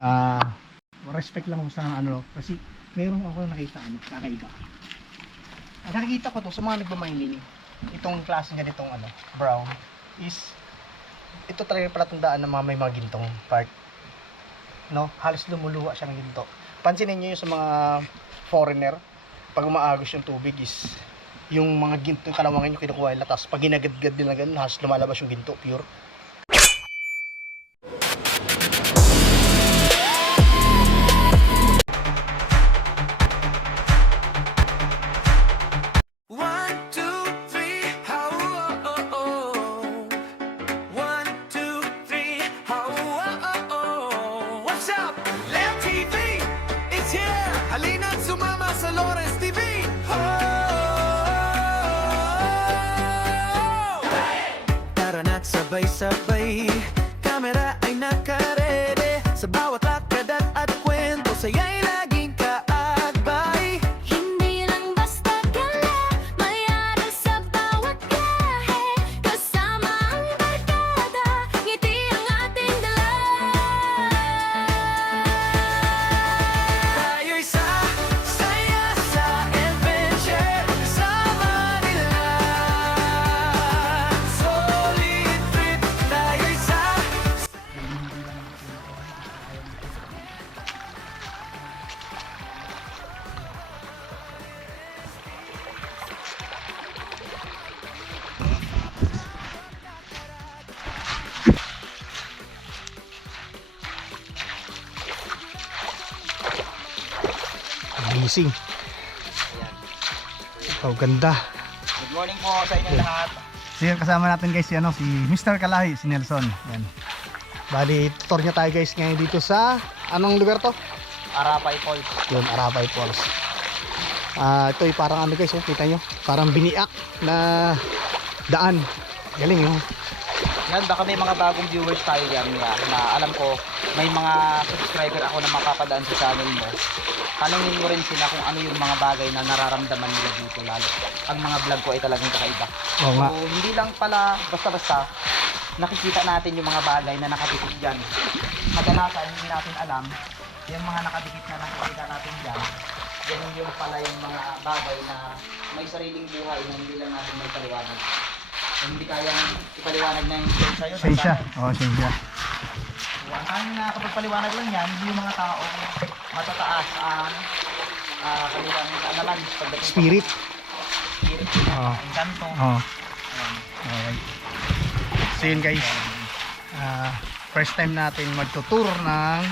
Ah, respect lang ako sa ano kasi meron ako nakita kakaiba. Nakikita ko to sa mga nagmamining. Itong klase ganitong brown is ito talaga pala tandaan ng mga may mga gintong part. No, halos lumuluwa siya ng ginto. Pansinin niyo yung sa mga foreigner, pag umaagos yung tubig is yung mga ginto, kalamangan yung kinukuha nila, tapos pag ginagadgad nila ganun, halos lumalabas yung ginto, pure. Sabay-sabay, kamera ay nakarede. Sa bawat lakad at kwento, saya'y laging kaakbay. Hindi lang basta gala, mayara sa bawat biyahe. Kasama ang barkada, ngiti ang ating dala. Tayo'y saya sa adventure, kasama nila. Solid trip, tayo'y Amazing. Oh, ganda. Good morning po sa inyong lahat. So yun, kasama natin guys si si Mr. Kalahi, si Nelson. Yan. Bali, tutor niya tayo guys ngayon dito sa anong lugar to? Arapay Falls. Yun, Arapay Falls. Ito ay parang guys, oh, kita nyo, parang biniak na daan. Galing yun. Yan, baka may mga bagong viewers tayo yan na alam ko may mga subscriber ako na mapapadaan sa channel mo. Tanungin mo rin sila kung ano yung mga bagay na nararamdaman nila dito, lalo ang mga vlog ko ay talagang kakaiba. Oo nga. So hindi lang pala basta-basta nakikita natin yung mga bagay na nakadikit dyan. Kadalasan hindi natin alam yung mga nakadikit na nakikita natin dyan. Yan yung pala yung mga bagay na may sariling buhay na hindi lang natin may paliwanag. Hindi kayang ipaliwanag na yung sa'yo. Sensya. Oo, sensya. So, ang tanging nakakapagpaliwanag lang yan, hindi yung mga tao matataas ang kanilang alaman pagdating sa Spirit. spirit, Oo. ang kanto. Oo. Ayan. Okay. So yun guys, first time natin magtutur ng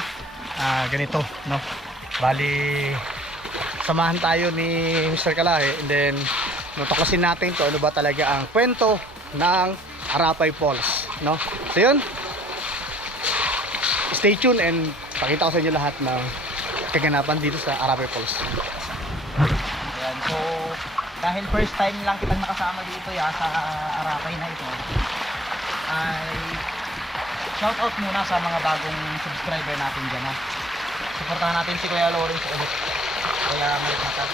ganito, no? Bali, samahan tayo ni Mr. Kalahi and then tutuklasin natin kung ano ba talaga ang kwento ng Arapay Falls, no? So yun, stay tuned and pakita ko sa inyo lahat ng kaganapan dito sa Arapay Falls. Ayan. So, dahil first time lang kitang nakasama dito sa Arapay na ito, ay shout out muna sa mga bagong subscriber natin dyan ha. Supportahan natin si Kuya Lawrence ulit. Kaya malikmata.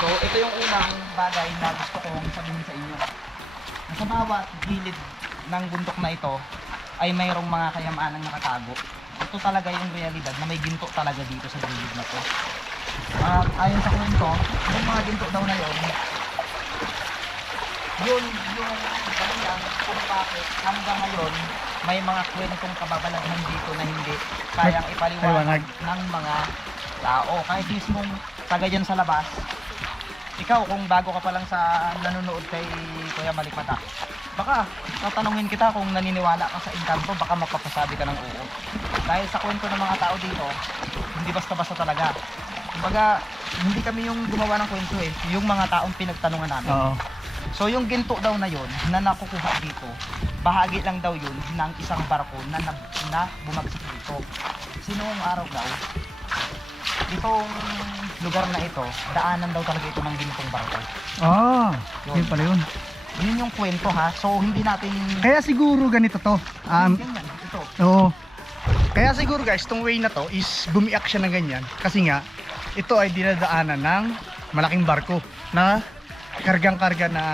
So, ito yung unang bagay na gusto kong sabihin sa inyo. Sa bawat gilid ng bundok na ito ay mayroong mga kayamanang nakatago. Ito talaga yung realidad na may ginto talaga dito sa gilid na to. Ayon sa kwento, yung mga ginto daw na yun yung kanilang kung bakit hanggang ngayon may mga kwentong kababalaghan dito na hindi kayang ipaliwanag ng mga tao. Kahit mismong taga dyan sa labas, ikaw kung bago ka pa lang sa nanonood kay Kuya Malikmata, baka tatanungin kita kung naniniwala ka sa engkanto, baka mapapasabi ka ng oo. Dahil sa kwento ng mga tao dito, hindi basta-basta talaga. Kumbaga, hindi kami yung gumawa ng kwento yung mga taong pinagtanungan namin. Oo. So yung ginto daw na yon na nakukuha dito, bahagi lang daw yun ng isang barko na bumagsak dito. Sinong araw daw, itong lugar na ito, daanan daw talaga ito ng gintong barko. Yun pala yun. Yun yung kwento ha. So hindi natin Kaya siguro ganito to. ganyan, ito. Oo. Kaya siguro guys, tong way na to is bumiak siya ng ganyan. Kasi nga, ito ay dinadaanan ng malaking barko na kargang-karga na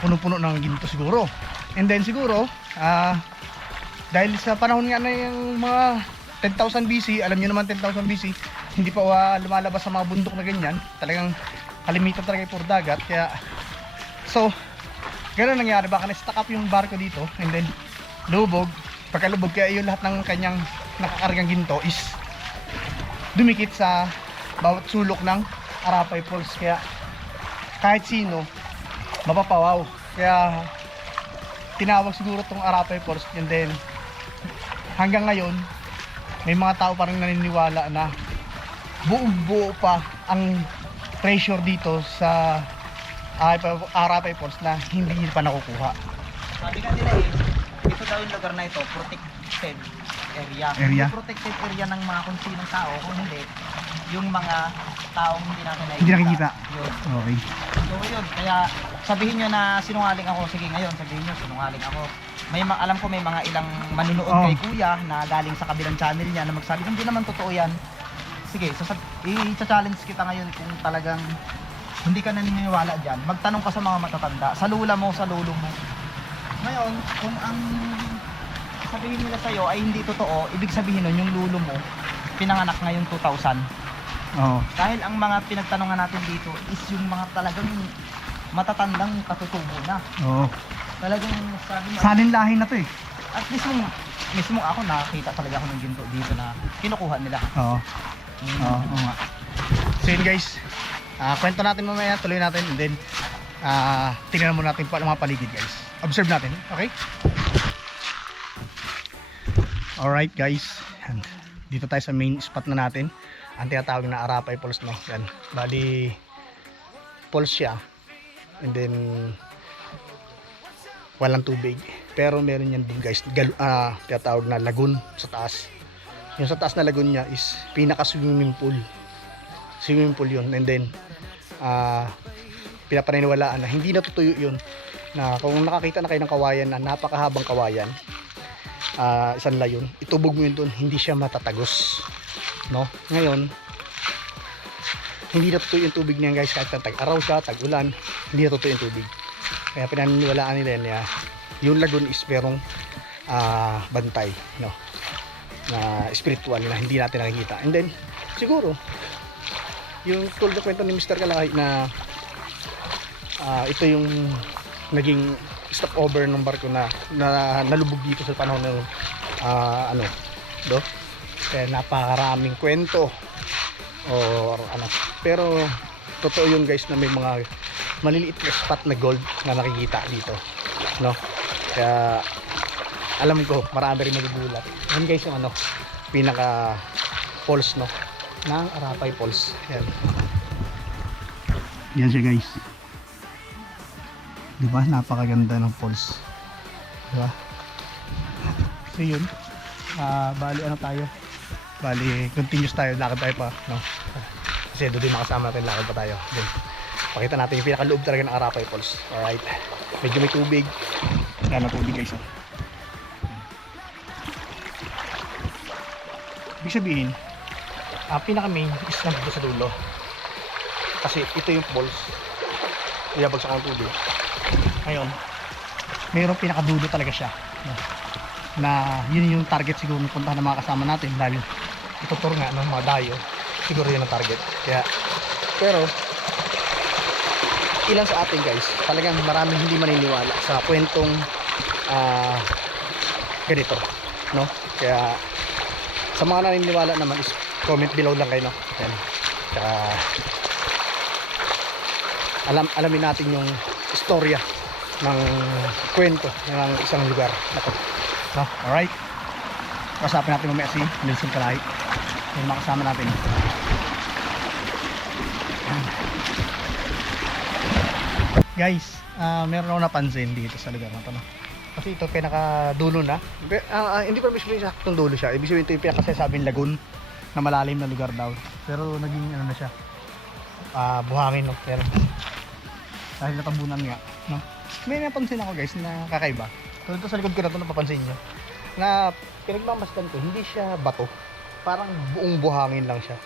puno-puno ng ginto siguro. And then siguro, dahil sa panahon nga na yung mga 10,000 BC, alam nyo naman 10,000 BC, hindi pa lumalabas sa mga bundok na ganyan. Talagang kalimitan talaga puro dagat. Kaya, so, gano'n nangyari. Baka na-stack up yung barko dito and then lubog. Pagkalubog, kaya yung lahat ng kanyang nakakargang ginto is dumikit sa bawat sulok ng Arapay Falls. Kaya kahit sino mapapawaw. Kaya tinawag siguro tong Arapay Falls. And then hanggang ngayon may mga tao pa rin naniniwala na buong buo pa ang treasure dito sa Arapay Falls na hindi pa nakukuha. Sabi nga nila ito daw yung lugar na ito, protected area. Area? Yung protected area ng mga kung sinong tao, kung hindi, yung mga taong hindi natin nakikita. Hindi nakikita. Yun. Okay. So yun, kaya sabihin nyo na sinungaling ako, sige ngayon sabihin nyo sinungaling ako. Alam ko may mga ilang manunood Oh. kay kuya na galing sa kabilang channel niya na magsabi, hindi naman totoo yan. Sige, so i-challenge kita ngayon kung talagang hindi ka naniniwala dyan. Magtanong ka sa mga matatanda, sa lula mo, sa lolo mo. Ngayon, kung ang sabihin nila sa'yo ay hindi totoo, ibig sabihin nun yung lulo mo pinanganak ngayon 2000. Oo. Dahil ang mga pinagtanungan natin dito is yung mga talagang matatandang katutubo na. Oo. Talagang sabi mo, Salin lahi na to eh. at mismo ako nakakita talaga ako ng ginto dito na kinukuha nila. Oo. Oo, oo nga. So yun guys, kwento natin mamaya, tuloy natin and then tingnan mo natin pa ang mga paligid guys. Observe natin, okay? Alright guys, and dito tayo sa main spot na natin. Ang tinatawag na Arapay Falls, no? Yan, bali falls siya and then walang tubig. Pero meron yan din guys, tinatawag na lagoon sa taas. Yung sa taas na lagoon niya is pinaka swimming pool. Swimming pool yun. And then pinapaniniwalaan na hindi natutuyo yun. Na kung nakakita na kayo ng kawayan na napakahabang kawayan, isang layon, itubog mo yun doon, hindi siya matatagos. No? Ngayon, hindi natutuyo yung tubig niyan guys, kahit tag-araw siya, tag-ulan, hindi natutuyo yung tubig. Kaya pinaniniwalaan nila na yung lagoon is merong bantay, no? Na spiritual na hindi natin nakikita. And then siguro yung tulad ng kwento ni Mr. Kalakay na ito yung naging stopover ng barko na nalubog dito sa panahon ng kaya napakaraming kwento or ano, pero totoo yun guys na may mga maliliit na spot na gold na nakikita dito, no? Kaya alam ko marami rin magugulat. Yan guys yung pinaka falls, no, ng Arapay Falls. Yan siya guys, diba? Napakaganda ng falls, diba? So yun, bali bali continuous tayo, lakad tayo pa, no? Kasi doon din makasama natin, lakad pa tayo. Then pakita natin yung pinakaloob talaga ng Arapay Falls. Alright, medyo may tubig. Yan ang tubig guys, ibig sabihin, pinaka main is nandito sa dulo. Kasi ito yung falls, ilabagsak ang tubig. Ngayon, mayroong pinakadulo talaga siya, no? Na yun yung target siguro ng puntahan ng mga kasama natin dahil ituturo nga ng mga dayo, siguro yun ang target. Kaya, pero ilan sa atin guys, talagang maraming hindi maniniwala sa kwentong ganito, no? Kaya sa mga naniniwala naman is comment below lang kayo, no? Yan. Tsaka alamin natin yung istorya ng kwento ng isang lugar na to, no? Alright, kasapin natin mamaya si Nelson Kalahit, yung makasama natin. Guys, meron ako napansin dito sa lugar na to, no? Kasi ito pinakadulo na. Hindi pa mismo yung saktong dulo siya. Ibig sabihin ito yung pinakasasabing lagoon na malalim na lugar daw. Pero naging ano na siya, buhangin, no? Pero dahil natambunan nga, no? May napansin ako guys na kakaiba. So ito sa likod ko na ito, napapansin nyo na pinagmamasdan ko, hindi siya bato, parang buong buhangin lang siya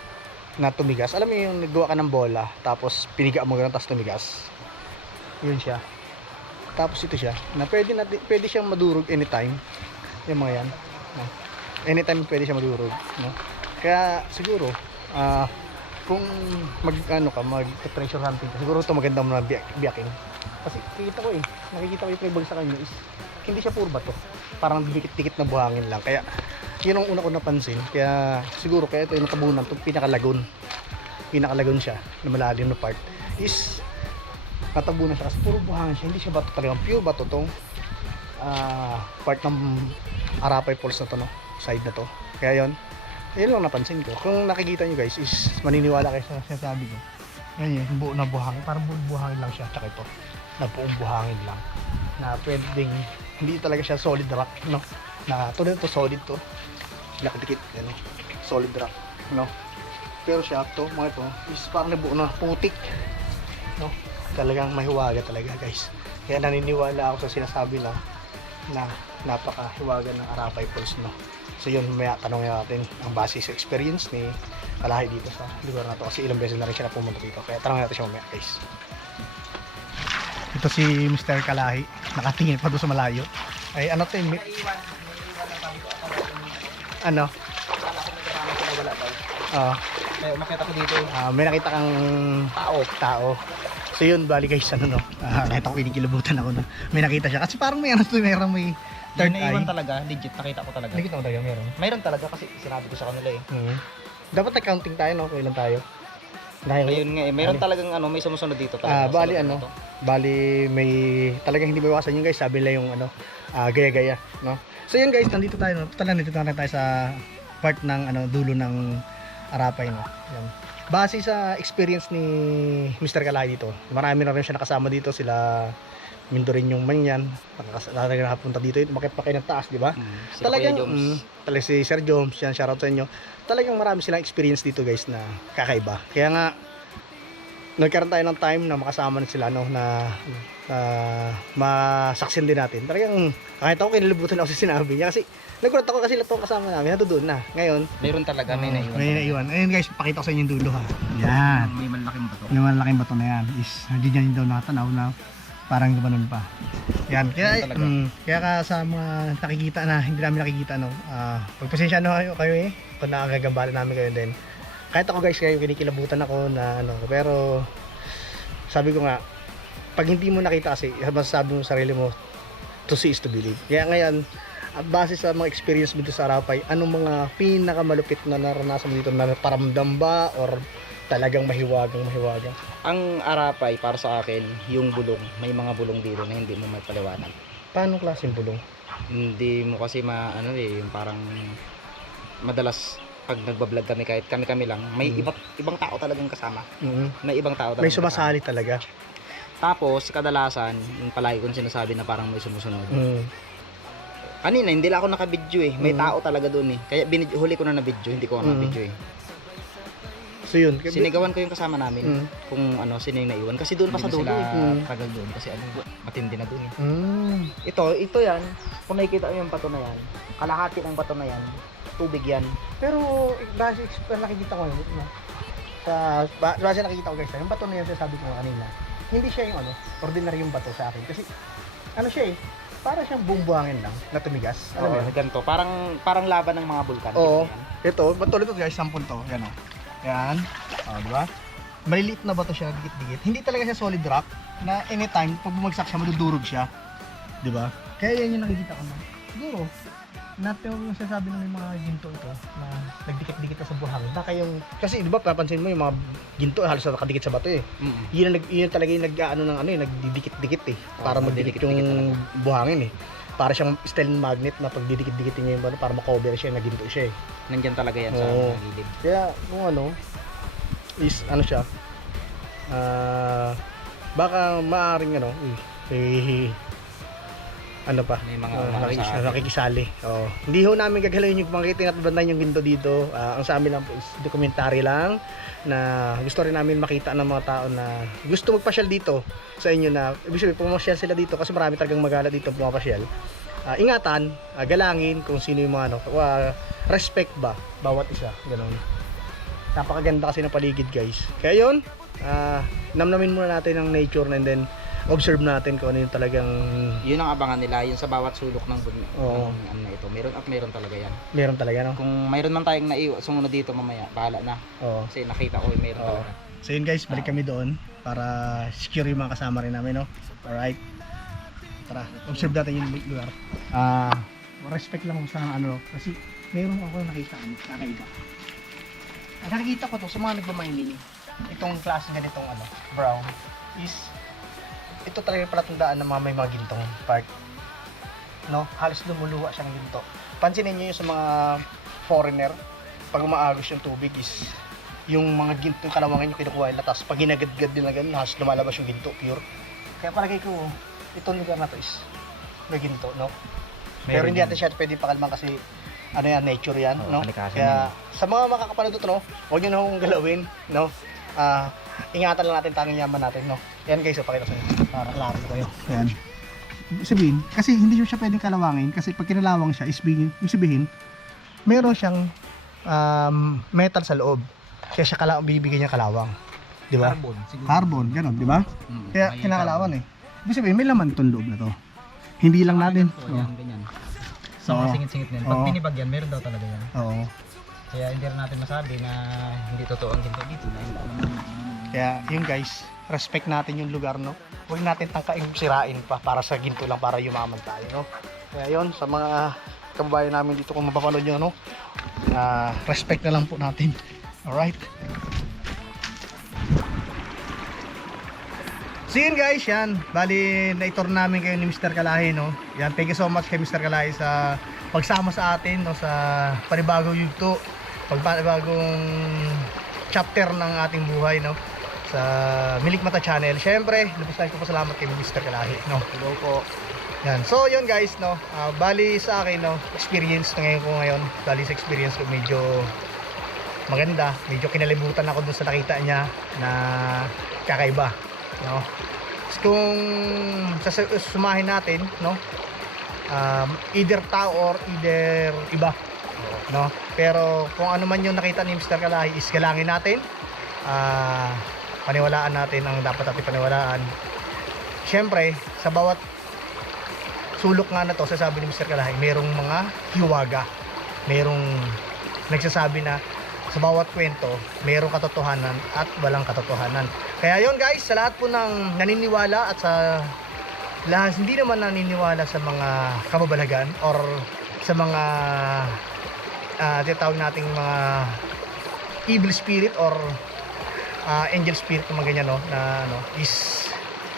na tumigas. Alam mo yung naggawa ka ng bola tapos piniga mo ganun tapos tumigas, yun siya. Tapos ito siya na pwede siyang madurog anytime, yung mga yan, no? anytime pwede siya madurog, no? Kaya siguro kung mag-treasure hunting ka, siguro ito maganda mo na biyakin. Kasi nakikita ko yung tribal sa kanya is hindi siya puro bato, parang dikit-dikit na buhangin lang. Kaya yun ang una ko napansin. Kaya siguro kaya ito yung natabunan, itong pinakalagon siya na malalim na part is natabunan siya kasi puro buhangin siya, hindi siya bato talaga, pure bato tong part ng Arapay Falls na to, no? Side na to. Kaya yun lang napansin ko. Kung nakikita nyo guys is maniniwala kayo sa sinasabi ko. Yan yung buo na buhangin, parang buong buhangin lang siya. Tsaka ito na buong buhangin lang na pwedeng hindi talaga siya solid rock, no? Na to solid to, nakadikit yan, solid rock, no? Pero siya mga ito is parang nabuo na putik, no? Talagang mahiwaga talaga guys. Kaya naniniwala ako sa sinasabi na napakahiwaga ng Arapay Falls, no? So yun, maya tanongin natin ang base sa experience ni Kalahi dito sa lugar na to kasi ilang beses na rin siya napumunta dito. Kaya tanongin natin siya mamaya guys. Ito si Mr. Kalahi, nakatingin pa doon sa malayo. Ay ano to yung ano? Kaya umakita ko dito. May nakita kang tao. So yun, bali guys, ano, no? Nakita ko, kinikilabutan ako na may nakita siya. Kasi parang may may third eye. Naiwan talaga, legit, nakita ko talaga. Nakita mo talaga, meron. Mayroon talaga kasi sinabi ko sa kanila eh. Dapat accounting tayo, no? Kailan tayo? Ayun nga eh, mayroon talagang may sumusunod dito talaga. Bali may talagang hindi maiwasan yun guys, sabi nila yung gaya-gaya, no? So yun guys, nandito tayo, no? Nandito tayo sa part ng dulo ng Arapay, no? Yan. Base sa experience ni Mr. Kalahi dito, marami na rin siya nakasama dito, sila Mindo rin yung manyan, nakapunta dito, umakit pa kayo ng taas, di ba? Talagang talagang si Sir Joms, yan, shoutout sa inyo. Talagang marami silang experience dito guys na kakaiba. Kaya nga nagkaroon tayo ng time na makasama na sila, no, na masaksin din natin. Talagang kahit ako kinalibutan ako sa sinabi niya kasi nagulat ako kasi lahat ng kasama namin doon na. Ngayon, mayroon talaga, may naiwan. May naiwan. Ayun guys, pakita ko sa inyo yung dulo ha. Yan. May malaking bato. Yung malaking bato na yan is hindi dyan daw nakatanaw na parang gumanon pa. Yan. Kaya ka sa mga nakikita na hindi namin nakikita, no. Pagpasensya na kayo eh kung nakagagambala namin kayo din. Kahit ako guys, kayo kinikilabutan ako na pero sabi ko nga, pag hindi mo nakita kasi masasabi mo sa sarili mo, to see is to believe. Kaya ngayon, base sa mga experience mo dito sa Arapay, anong mga pinakamalupit na naranasan mo dito, na paramdam ba or talagang mahiwagang? Ang Arapay para sa akin, yung bulong, may mga bulong dito na hindi mo mapaliwanag. Paano klaseng bulong? Hindi mo kasi yung parang madalas pag nagbablog kami, kahit kami lang, may ibang tao talagang kasama. May ibang tao talagang may sumasali talaga. Tapos kadalasan, yung palagi kong sinasabi na parang may sumusunod. Kanina hindi lang ako naka-video eh. May tao talaga doon eh. Kaya huli ko na na-video, hindi ko na-video eh. So yun, sinigawan ko yung kasama namin kung sino yung naiwan kasi doon pa sa dulo eh. Tagal doon kasi matindi na doon eh. Ito yan, kung nakikita mo yung bato na yan, kalahati ng bato na yan, tubig yan. Pero base nakikita ko yun, no? Base nakikita ko guys, yung bato na yan sabi ko kanina, hindi siya yung ordinary yung bato sa akin kasi siya eh, para siyang bumbuhangin lang na tumigas. Alam mo yun? Ganito, parang laban ng mga bulkan. Oo. Ito, bato ito guys, sample to. Yan o. Yan. Di ba? Maliliit na bato siya, dikit-dikit. Hindi talaga siya solid rock na anytime pag bumagsak siya, madudurog siya. Di ba? Kaya yan yung nakikita ko na. Siguro, yung sasabi ng may mga ginto ito na nagdikit-dikit na sa buhangin. Baka yung, kasi di ba papansin mo yung mga ginto halos nakadikit sa bato eh. Yun talaga yung nagdidikit-dikit eh. Para magdidikit yung buhangin eh. Para siyang style magnet na pag didikit-dikitin niya yung bato para makover siya, na ginto siya eh. Nandyan talaga yan sa gilid. Kaya kung is siya, baka maaaring may mga nakikisali. Hindi ho namin gagalawin yung mga tinatbandan yung ginto dito. Ang sa amin lang po is documentary lang na gusto rin namin makita ng mga tao na gusto magpasyal dito sa inyo, na ibig sabihin pumasyal sila dito kasi marami talagang magala dito pumapasyal. Ingatan, galangin kung sino yung mga respect ba bawat isa, ganoon. Napakaganda kasi ng paligid guys. Kaya yun, namnamin muna natin ang nature and then observe natin kung ano yung talagang Yun ang abangan nila, yun sa bawat sulok ng Oo. ng ano na ito. Meron talaga yan. meron talaga, no? Kung mayroon man tayong sumunod dito mamaya, bahala na. Oo. Kasi nakita ko meron Oo. talaga. So yun guys, balik kami doon para secure yung mga kasama rin namin, no? Alright. Tara, observe natin yung lugar. Respect lang kung sa ano, kasi meron ako nakita kakaiba. Nakikita ko to sa mga nagmamining. Itong klase ganitong ano, brown is ito talaga yung palatandaan ng mga may mga gintong part. No? Halos lumuluwa siya ng ginto. Pansinin niyo yung sa mga foreigner, pag umaagos yung tubig is yung mga ginto kalawangan yung kinukuha nila, tapos pag ginagadgad nila ganun, halos lumalabas yung ginto pure. Kaya palagay ko, itong lugar na to is may ginto, no? Pero hindi natin siya pwede pakalman kasi ano yan, nature yan, Oo, no? kalikasan Kaya sa mga makakapanood ito, no, huwag nyo na akong galawin, no? Ingatan lang natin tanging yaman natin, no? Yan guys, pakita sa inyo para klaro ko kayo. Yan. Ibig sabihin, kasi hindi siya pwedeng kalawangin kasi pag kinalawang siya, ibig sabihin, meron siyang metal sa loob. Kaya siya bibigyan niya kalawang. Di ba? Carbon, siguro. Carbon, ganun, di ba? Kaya May kinakalawan eh. Ibig sabihin, may laman itong loob na to. Hindi lang natin. carbon. Yan, ganyan. So, Oo. singit-singit nila. Pag Oo. tinibag yan, meron daw talaga yan. Oo. Kaya hindi rin natin masabi na hindi totoo ang ginto dito. Dahil alam naman Kaya yun guys, respect natin yung lugar, no? Huwag natin tangkaing sirain pa para sa ginto lang para yumaman tayo, no? Kaya yun, sa mga kababayan namin dito kung mapapanood nyo, no? Respect na lang po natin. Alright? So yun guys, yan. Bali, na-tour namin kayo ni Mr. Kalahi, no? Yan, thank you so much kay Mr. Kalahi sa pagsama sa atin, no? Sa panibagong yugto, panibagong chapter ng ating buhay, no? Sa Milik Mata Channel. Syempre, lubos tayo po salamat kay Mr. Kalahi, no? hello po. Yan. So yun guys, no. Bali sa akin, no, experience na ngayon ko ngayon. Bali sa experience ko medyo maganda. Medyo kinalimutan ako dun sa nakita niya na kakaiba, no. Kung sumahin natin, no, either tao or either iba, no. Pero kung ano man yung nakita ni Mr. Kalahi is galangin natin. Paniwalaan natin ang dapat natin paniwalaan. Siyempre, sa bawat sulok nga na to, sasabi ni Mr. Kalahi, merong mga hiwaga. Merong nagsasabi na sa bawat kwento, merong katotohanan at walang katotohanan. Kaya yon guys, sa lahat po ng naniniwala at sa lahat hindi naman naniniwala sa mga kababalagan or sa mga tinatawag nating mga evil spirit or angel spirit ng mga ganyan, no, na ano, is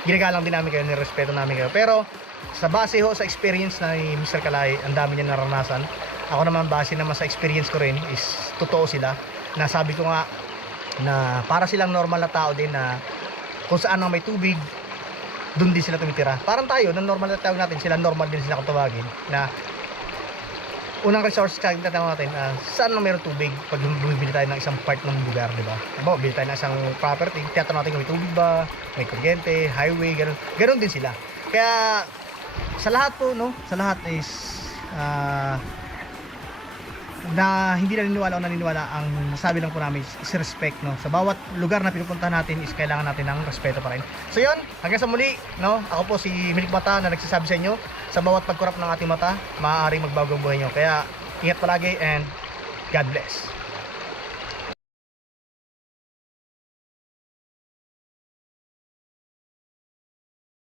ginagalang din namin kayo, nirespeto namin kayo. Pero sa base ho sa experience na ni Mr. Kalahi, ang dami niya naranasan. Ako naman, base naman sa experience ko rin is totoo sila. Nasabi ko nga na para silang normal na tao din na kung saan ang may tubig, doon din sila tumitira. Parang tayo, na normal na tao natin, sila normal din sila kung tawagin, na unang resource kaya tinatawag natin, saan na mayroong tubig pag bumibili tayo ng isang part ng lugar, di ba? Diba, bili tayo ng isang property, tinatanong natin kung may tubig ba, may kuryente, highway, ganun. Ganun din sila. Kaya sa lahat po, no, sa lahat is na hindi naniniwala o naniniwala, ang nasabi lang po namin is respect, no. Sa bawat lugar na pinupuntahan natin is kailangan natin ng respeto pa rin. So yun, hanggang sa muli, no. Ako po si Milik Mata na nagsasabi sa inyo, sa bawat pagkurap ng ating mata, maaaring magbago ang buhay nyo. Kaya ingat palagi and God bless.